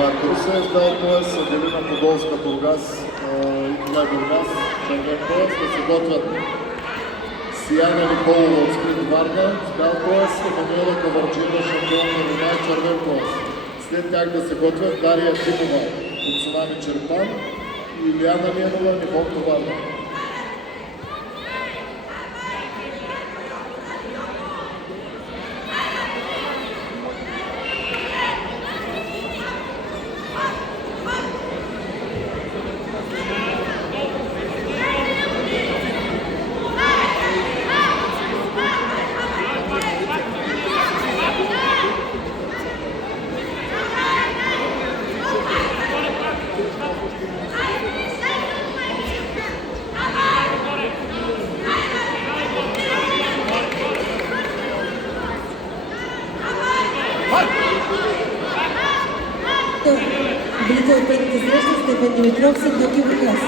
Марко Русев, дал пояс, Аделина Подолска, Бургас и Киля Бургас, червен пояс, да се готвят Сияна Николова от Сплит Варна, с бял пояс, Емануела Каварджиева, шампион на Руна, червен пояс. След тях да се готвят Дария Тимова от Цунами Черпан и Илияна Ленова, Нихон Товарна. Близо от петата среща Стефан Димитров с Доки Бургас.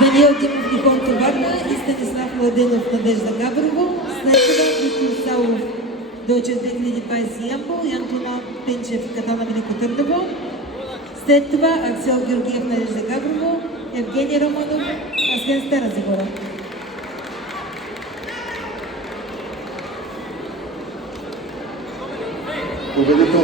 Даниел Димов, Нихон Товарна и Станислав Младенов, Надежда Габрово. След това Виктор Саулов, Дойче 2020 Ямбол, Янтона Пенчев, Катана Велико Търново. След това Аксел Георгиев, Надежда Габрово, Евгений Романов, Асген Стара Загора. Победител